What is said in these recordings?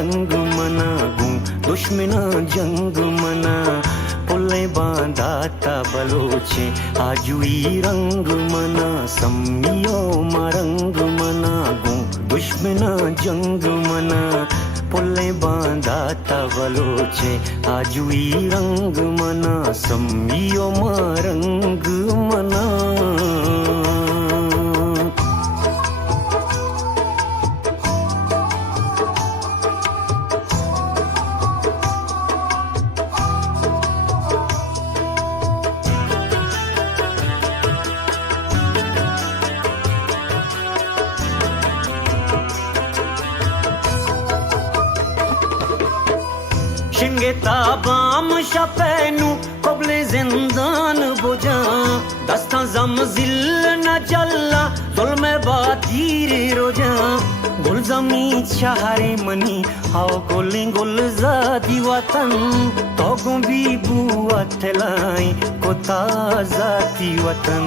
रंग मनागू दुश्मना जंग मना पुल्ले बांधाता बलोचे आजुई रंग मना सम्मियो मारंग मनागू दुश्मना जंग मना पुल्ले बांधाता बलोचे आजुई रंग मना सम्मियो मारंग मना शिंगे ताबाम शपैनु कबले जिंदान बुझा दस्ता जमजिल न चल्ला जुल्म बातीर रोजा गुलजमी चारे मनी हाओ गोले गुलजादी वतन तोगु भी बुआ थलाई कोता जाती वतन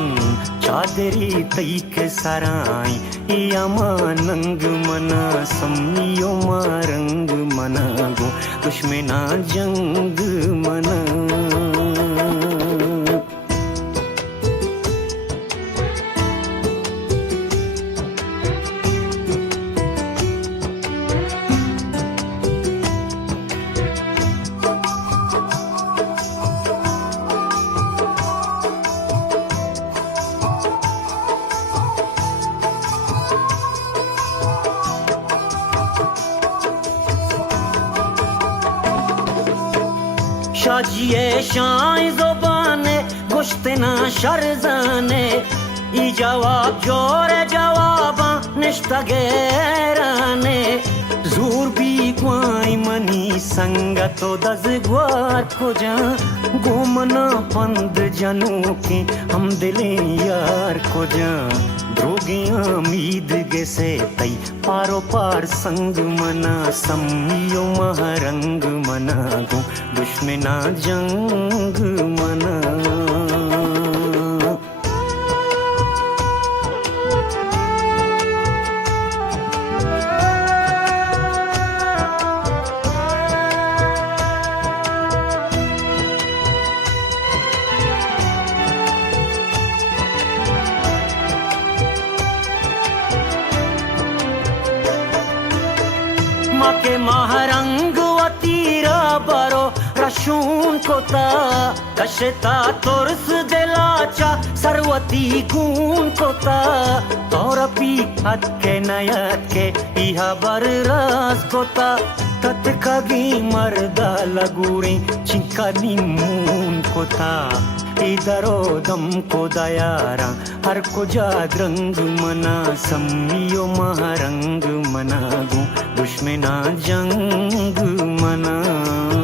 चादरी तई के सराई यामा नंग मना सम्मियो मारंग मना गो दुश्मना जंग मना शाजिए शाई ज़ुबाने गुश्तना शर्जाने ई जवाब जोरे जवाबा निश्ता गैराने ज़ूर भी क्वाई मनी संगतो दज़गवार को जा गोमना पंद जनों के हम दिले यार को जा द्रोगियां मीद गेसे तई पारो पार संग मना सम्मियो महरंग मना गो दुश्मना जंग मना के महरंग वतीरा बरो रशून कोता कशता तुरस दिलाचा सरवती गुण कोता तोरपी हद के नयत के इहा बर राज कोता तत्कगी मर्दा लगूरी चिंका निमून कोता इधरो दम को दयारा हर को जाद रंग मना सम्मियो महरंग मना गो दुश्मना जंग मना